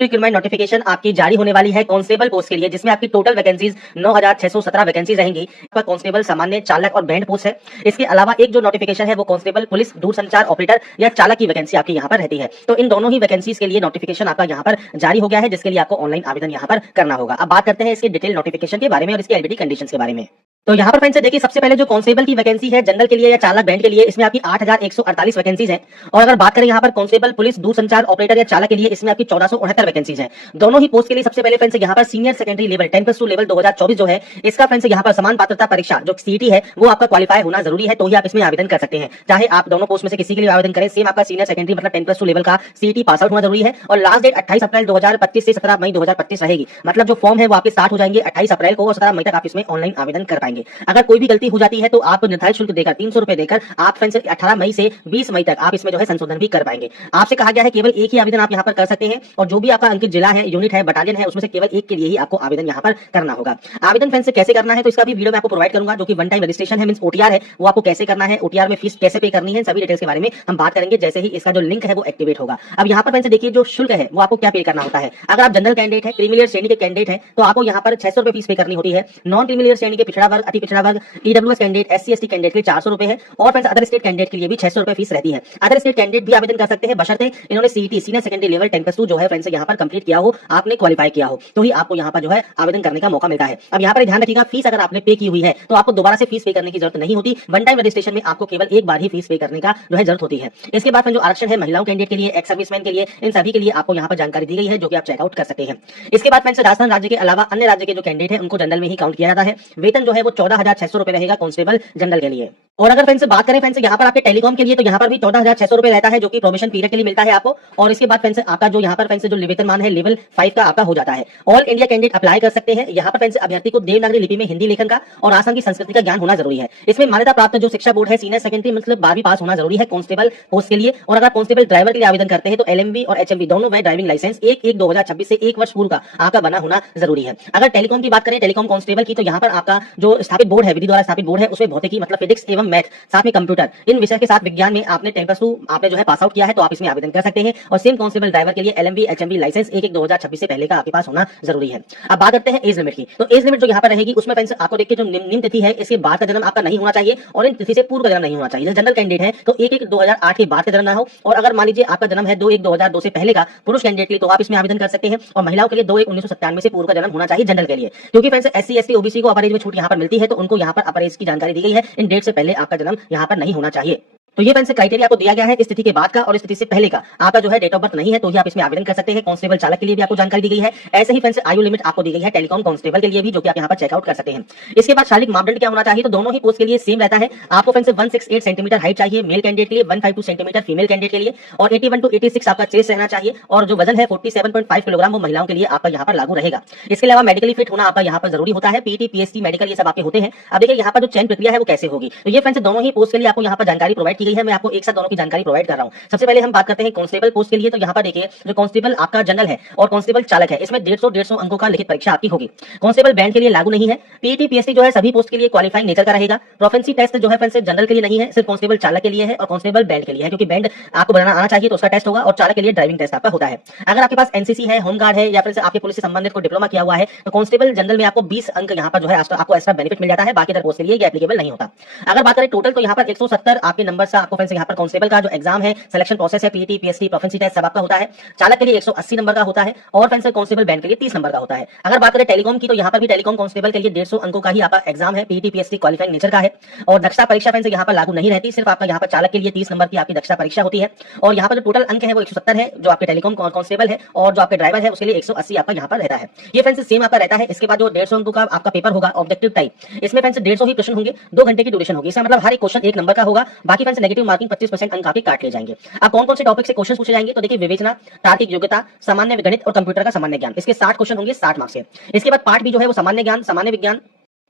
Recruitment notification आपकी जारी होने वाली है कांस्टेबल पोस्ट के लिए, जिसमें आपकी टोटल वैकेंसीज 9617 वैकेंसीज रहेंगी। आपका कांस्टेबल सामान्य चालक और बैंड पोस्ट है। इसके अलावा एक जो नोटिफिकेशन है वो कांस्टेबल पुलिस दूरसंचार ऑपरेटर या चालक की वैकेंसी आपकी यहाँ पर रहती है। तो इन दोनों ही वैकेंसीज के लिए नोटिफिकेशन आपका यहाँ पर जारी हो गया है, जिसके लिए आपको ऑनलाइन आवेदन यहाँ पर करना होगा। अब बात करते हैं इसके डिटेल नोटिफिकेशन के बारे में और इसके एलिजिबिलिटी कंडीशंस के बारे में। तो यहाँ पर फ्रेंड्स देखिए, सबसे पहले जो कांस्टेबल की वैकेंसी है जनरल के लिए या चालक बैंड के लिए, इसमें आपकी 8148 वैकेंसीज है। और अगर बात करें यहाँ पर कांस्टेबल पुलिस दूरसंचार ऑपरेटर या चालक के लिए, इसमें आपकी 1469 वैकेंसीज है। दोनों ही पोस्ट के लिए सबसे पहले फ्रेंड्स यहाँ पर सीनियर सेकेंडरी लेवल 10+2 लेवल 2024 जो है, इसका फ्रेंड्स यहाँ पर समान पात्रता परीक्षा जो सीईटी है वो आपका क्वालिफाई होना जरूरी है, तो ही आप इसमें आवेदन कर सकते हैं। चाहे आप दोनों पोस्ट में से किसी के लिए आवेदन करें, सेम आपका सीनियर सेकेंडरी मतलब 10+2 लेवल का सीईटी पास आउट होना जरूरी है। और लास्ट डेट 28 अप्रैल 2025 से 17 मई 2025 रहेगी। मतलब जो फॉर्म है वो आपके स्टार्ट हो जाएंगे 28 अप्रैल को और 17 मई तक आप इसमें ऑनलाइन आवेदन कर पाएंगे। अगर कोई भी गलती हो जाती है तो आप निर्धारित शुल्क देकर 300 रुपए देकर आप फ्रेंड्स 18 मई से 20 मई तक आप इसमें जो है संशोधन भी कर पाएंगे। आपसे कहा गया है केवल एक ही आवेदन आप यहाँ पर कर सकते हैं, और जो भी आपका अंकित जिला है, यूनिट है, बटालियन है, उसमें से केवल एक के लिए ही आपको आवेदन यहाँ पर करना होगा। आवेदन फ्रेंड्स कैसे करना है तो इसका भी वीडियो मैं आपको प्रोवाइड करूंगा, जो कि वन टाइम रजिस्ट्रेशन है, मींस ओटीआर है, वो आपको कैसे करना है, ओटीआर में फीस कैसे पे करनी है, सभी डिटेल्स के बारे में हम बात करेंगे जैसे ही इसका जो लिंक है वो एक्टिवेट होगा। अब यहाँ पर फ्रेंड्स देखिए, जो शुल्क है वो आपको क्या पे करना होता है। अगर आप जनरल कैंडिडेट है, क्रीमी लेयर श्रेणी के कैंडिडेट है, तो आपको यहाँ पर 600 रुपए फीस पे करनी होती है। नॉन क्रीमी लेयर श्रेणी के पिछड़ा वर्ग, अति पिछड़ा वर्ग, EWS candidate, SC ST candidate के लिए 400 रुपए है। और फ्रेंड्स अदर स्टेट कैंडिडेट के लिए भी 600 रुपए फीस रहती है। अदर स्टेट कैंडिडेट भी आवेदन कर सकते हैं, बशर्ते इन्होंने सीईटी सीनियर सेकेंडरी लेवल 10+2 जो है फ्रेंड्स यहाँ पर कंप्लीट किया हो, आपने क्वालिफाई किया हो, तो ही आपको यहाँ पर जो है आवेदन करने का मौका मिलता है। अब यहाँ पर ध्यान रखिएगा, फीस अगर आपने पे की हुई है तो आपको दोबारा से फीस पे करने की जरूरत नहीं होती। वन टाइम रजिस्ट्रेशन में आपको केवल एक बार ही फीस पे करने का जो है जरूरत होती है। इसके बाद जो आरक्षण है महिलाओं कैंडिडेट के लिए, एक्स सर्विसमैन के लिए, इन सभी के लिए आपको यहाँ पर जानकारी दी गई है, जो कि आप चेकआउट कर सकते हैं। इसके बाद फ्रेंड्स राजस्थान राज्य के अलावा अन्य राज्य के जो कैंडिडेट है उनको जनरल में ही काउंट किया जाता है। वेतन जो है वो 14,600 रुपए रहेगा कांस्टेबल जनरल के लिए। और अगर फ्रेंड्स बात करें फ्रेंड्स यहाँ पर आपके टेलीकॉम के लिए, तो यहाँ पर भी 14,600 रुपए रहता है, जो कि प्रोबेशन पीरियड के लिए मिलता है आपको। और इसके बाद फ्रेंड्स आपका जो यहाँ पर फ्रेंड्स जो वेतनमान है लेवल 5 का आपका हो जाता है। ऑल इंडिया कैंडिडेट अप्लाई कर सकते हैं। यहाँ पर फ्रेंड्स अभ्यर्थी को देवनागरी लिपि में हिंदी लेखन का और आसाम की संस्कृति का ज्ञान होना जरूरी है। इसमें मान्यता प्राप्त जो शिक्षा बोर्ड है सीनियर सेकेंडरी मतलब 12वीं पास होना जरूरी है कांस्टेबल पोस्ट के लिए। और अगर कांस्टेबल ड्राइवर के लिए आवेदन करते हैं तो एलएमवी और एचएमवी दोनों में ड्राइविंग लाइसेंस 1/1/2026 से 1 वर्ष पूर्व का आपका बना होना जरूरी है। अगर टेलीकॉम की बात करें, टेलीकॉम कांस्टेबल की, तो यहाँ पर आपका जो स्थापित बोर्ड है, विधि द्वारा स्थापित बोर्ड है, उसमें भौतिकी मतलब फिजिक्स एवं मैथ, साथ में कंप्यूटर, इन विषय के साथ विज्ञान में आपने 10+2 आपने जो है पास आउट किया है, तो आप इसमें आवेदन कर सकते हैं। और सेम कांस्टेबल ड्राइवर के लिए एलएमवी एचएमवी लाइसेंस 1/1/2026 से पहले का आपके पास होना जरूरी है। अब बात करते हैं एज लिमिट की। तो एज लिमिट जो यहाँ पर रहेगी उसमें फ्रेंड्स आपको देखिए, जो निम्न तिथि है इसके बाद का जन्म आपका नहीं होना चाहिए और इन तिथि से पूर्व का जन्म नहीं होना चाहिए। जैसे जनरल कैंडिडेट है तो 1/1/2008 के बाद का जन्म ना हो। और अगर मान लीजिए आपका जन्म है 2/1/2002 से पहले का पुरुष कैंडिडेट के लिए, तो आप इसमें आवेदन कर सकते हैं। और महिलाओं के लिए 2/1/1997 से पूर्व का जन्म होना चाहिए जनरल के लिए, क्योंकि फ्रेंड्स एससी एसटी ओबीसी को अपर एज में छूट यहाँ पर मिलती है, तो उनको यहाँ पर अपर एज की जानकारी दी गई है। इन डेट से पहले आपका जन्म यहाँ पर नहीं होना चाहिए। तो ये फ्रेंड्स क्राइटेरिया आपको दिया गया है। इस तिथि के बाद का और इस तिथि से पहले का आपका जो है डेट ऑफ बर्थ नहीं है, तो ही आप इसमें आवेदन कर सकते हैं। कांस्टेबल चालक के लिए भी आपको जानकारी दी गई है। ऐसे ही फ्रेंड्स आयु लिमिट आपको दी गई है टेलीकॉम कांस्टेबल के लिए भी, जो कि आप यहाँ पर चेकआउट कर सकते हैं। इसके बाद शारीरिक मापदंड क्या होना चाहिए, तो दोनों ही पोस्ट के लिए सेम रहता है। आपको फ्रेंड्स 168 सेंटीमीटर हाइट चाहिए मेल कैंडिडेट के लिए, 152 सेंटीमीटर फीमेल कैंडिडेट के लिए, और 81 to 86 आपका चेस्ट रहना चाहिए। और जो वजन है 47.5 किलोग्राम वो महिलाओं के लिए आपका यहाँ पर लागू रहेगा। इसके अलावा मेडिकली फिट होना आपका यहाँ पर जरूरी होता है। पीटी पीएचडी मेडिकल ये सब आपके होते हैं। अब देखिए यहाँ पर जो चयन प्रक्रिया है वो कैसे होगी, तो ये फ्रेंड्स दोनों ही पोस्ट के लिए आपको यहाँ पर जानकारी प्रोवाइड की गई है। मैं आपको एक साथ दोनों की जानकारी प्रोवाइड कर रहा हूं। सबसे पहले हम बात करते हैं कांस्टेबल पोस्ट के लिए। तो यहाँ पर देखिए, जो कांस्टेबल आपका जनरल है और कांस्टेबल चालक है, इसमें 150 अंकों का लिखित परीक्षा आपकी होगी। कांस्टेबल बैंड के लिए लागू नहीं है। पीटी पीएचडी जो है सभी पोस्ट के लिए क्वालिफाइंग नेचर का रहेगा। प्रोफेंसी टेस्ट जो है फ्रेंड्स जनरल के लिए नहीं है, सिर्फ कांस्टेबल चालक के लिए है और कांस्टेबल बैंड के लिए है, क्योंकि बैंड आपको बनाना आना चाहिए तो उसका टेस्ट होगा, और चालक के लिए ड्राइविंग टेस्ट आपका होता है। अगर आपके पास एनसीसी है, होमगार्ड है, या फिर आपके पुलिस से संबंधित को डिप्लोमा किया हुआ है, तो कांस्टेबल जनरल में आपको 20 अंक यहाँ पर जो है आपको एक्स्ट्रा बेनिफिट मिल जाता है। बाकी अदर पोस्ट के लिए एप्लीकेबल नहीं होता। अगर बात करें टोटल, तो यहाँ पर 170 आपके नंबर से आपको फ्रेंड्स यहाँ पर कांस्टेबल का जो एग्जाम है, सिलेक्शन प्रोसेस है, पीटी पीएचडी प्रोफेंसी टेस्ट सब आपका होता है। चालक के लिए 180 नंबर का होता है और फ्रेंड्स कांस्टेबल बैंड के लिए 30 नंबर का होता है। अगर बात करें टेलीकॉम की, तो यहाँ पर भी टेलीकॉम कांस्टेबल के लिए 150 अंकों का ही आपका एग्जाम है, पीटी पीएचडी क्वालिफाइंग नेचर का है। और दक्षता परीक्षा फ्रेंड्स यहाँ पर लागू नहीं रहती, सिर्फ आपका यहाँ पर चालक के लिए 30 नंबर की आपकी दक्षता परीक्षा होती है। और यहाँ पर जो टोटल अंक है वो 170 है, जो आपके टेलीकॉम कांस्टेबल है, और जो आपके ड्राइवर है उसके लिए 180 आपका यहाँ पर रहता है। ये फ्रेंड्स सेम आपका रहता है। इसके बाद जो 150 अंकों का आपका पेपर होगा ऑब्जेक्टिव टाइप, इसमें फ्रेंड्स 150 ही प्रश्न होंगे, 2 घंटे की ड्यूरेशन होगी। इसका मतलब हर एक क्वेश्चन 1 नंबर का होगा। बाकी फ्रेंड्स नेगेटिव मार्किंग 25% अंक आपके काट लिए जाएंगे। अब कौन कौन से टॉपिक से क्वेश्चन पूछे जाएंगे, तो देखिए विवेचना, तार्किक योग्यता, सामान्य गणित और कंप्यूटर का सामान्य ज्ञान, इसके 60 क्वेश्चन होंगे 60 मार्क्स से। इसके बाद पार्ट भी जो है वो सामान्य ज्ञान, सामान्य विज्ञान,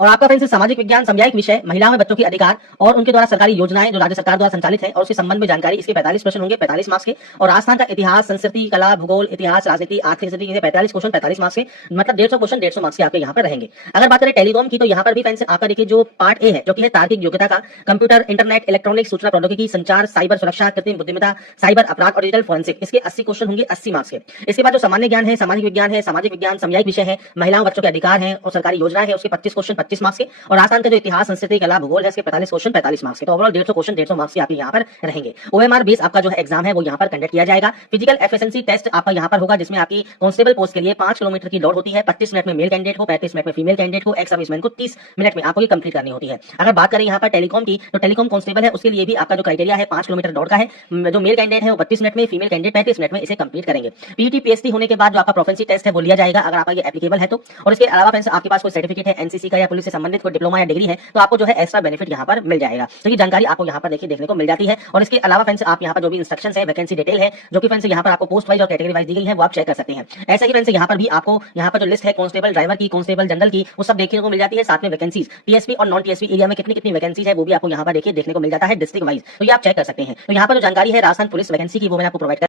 और आपका फ्रेंड्स सामाजिक विज्ञान समयायिक विषय महिलाओं में बच्चों के अधिकार और उनके द्वारा सरकारी योजनाएं जो राज्य सरकार द्वारा संचालित है और उसके संबंध में जानकारी, इसके 45 प्रश्न होंगे 45 मार्क्स के। और राजस्थान का इतिहास, संस्कृति, कला, भूगोल, इतिहास, राजनीति, आर्थिक स्थिति के 45 क्वेश्चन 45 मार्क्स के, मतलब 150 क्वेश्चन 150 मार्क्स के आपके यहाँ पर रहेंगे। अगर बात करें टेलीकॉम की तो यहाँ पर भी फ्रेंड्स आपका देखिए जो पार्ट ए है जो कि है तार्किक योग्यता का, कंप्यूटर, इंटरनेट, इलेक्ट्रॉनिक, सूचना प्रौद्योगिकी, संचार, साइबर सुरक्षा, कृत्रिम बुद्धिमत्ता, साइबर अपराध और डिजिटल फोरेंसिक, इसके 80 क्वेश्चन होंगे 80 मार्क्स के। इसके बाद जो सामान्य ज्ञान है, सामाजिक विज्ञान है, सामाजिक विज्ञान समयायिक विषय है, महिलाओं बच्चों के अधिकार है और सरकारी योजना है, उसके 25 क्वेश्चन 25 मार्क्स के। और राजस्थान का जो इतिहास, संस्कृति, कला, भूगोल है, इसके 45 क्वेश्चन 45 मार्क्स के। तो ओवरऑल 150 क्वेश्चन 150 मार्क्स के आपके यहाँ पर रहेंगे। ओएमआर बेस आपका जो है एग्जाम है वो यहाँ पर कंडक्ट किया जाएगा। फिजिकल एफिशिएंसी टेस्ट आपका यहाँ पर होगा जिसमें आपकी कांस्टेबल पोस्ट के लिए 5 किलोमीटर की दौड़ होती है। 25 मिनट में मेल कैंडिडेट को, 35 मिनट में फीमेल कैंडिडेट को, एक्स सर्विसमैन को 30 मिनट में आपको ये कंप्लीट करनी होती है। अगर बात करें यहाँ पर टेलीकॉम की तो टेलीकॉम कांस्टेबल है उसके लिए भी आपका जो क्राइटेरिया है 5 किलोमीटर दौड़ का है। जो मेल कैंडिडेट है वो 32 मिनट में, फीमेल कैंडिडेट 35 मिनट में इसे कंप्लीट करेंगे। पीटी पीएचडी होने के बाद जो आपका प्रोफेंसी टेस्ट है वो लिया जाएगा अगर आपका ये एप्लीकेबल है तो। और इसके अलावा फ्रेंड्स आपके पास कोई सर्टिफिकेट है एनसीसी का या पुलिस से संबंधित कोई डिप्लोमा या डिग्री है तो आपको जो है एक्स्ट्रा बेनिफिट यहाँ पर मिल जाएगा। तो ये जानकारी आपको यहाँ पर देखने को मिल जाती है। और इसके अलावा फ्रेंड्स आप यहाँ पर जो भी इंस्ट्रक्शंस है, वैकेंसी डिटेल है जो कि फ्रेंड्स यहाँ पर आपको पोस्ट वाइज और कैटेगरी वाइज दी गई है वो आप चेक कर सकते हैं। ऐसा ही फ्रेंड्स यहाँ पर भी आपको यहाँ पर जो लिस्ट है कांस्टेबल ड्राइवर की, कांस्टेबल जनरल की, वो सब देखने को मिल जाती है। साथ में वैकेंसीज टीएसपी और नॉन टीएसपी एरिया में कितनी कितनी वैकेंसीज है वो भी आपको यहाँ पर देखने को मिल जाता है डिस्ट्रिक्ट वाइज। तो ये आप चेक कर सकते हैं। तो यहाँ पर जो जानकारी है राजस्थान पुलिस वैकेंसी की वो मैंने आपको प्रोवाइड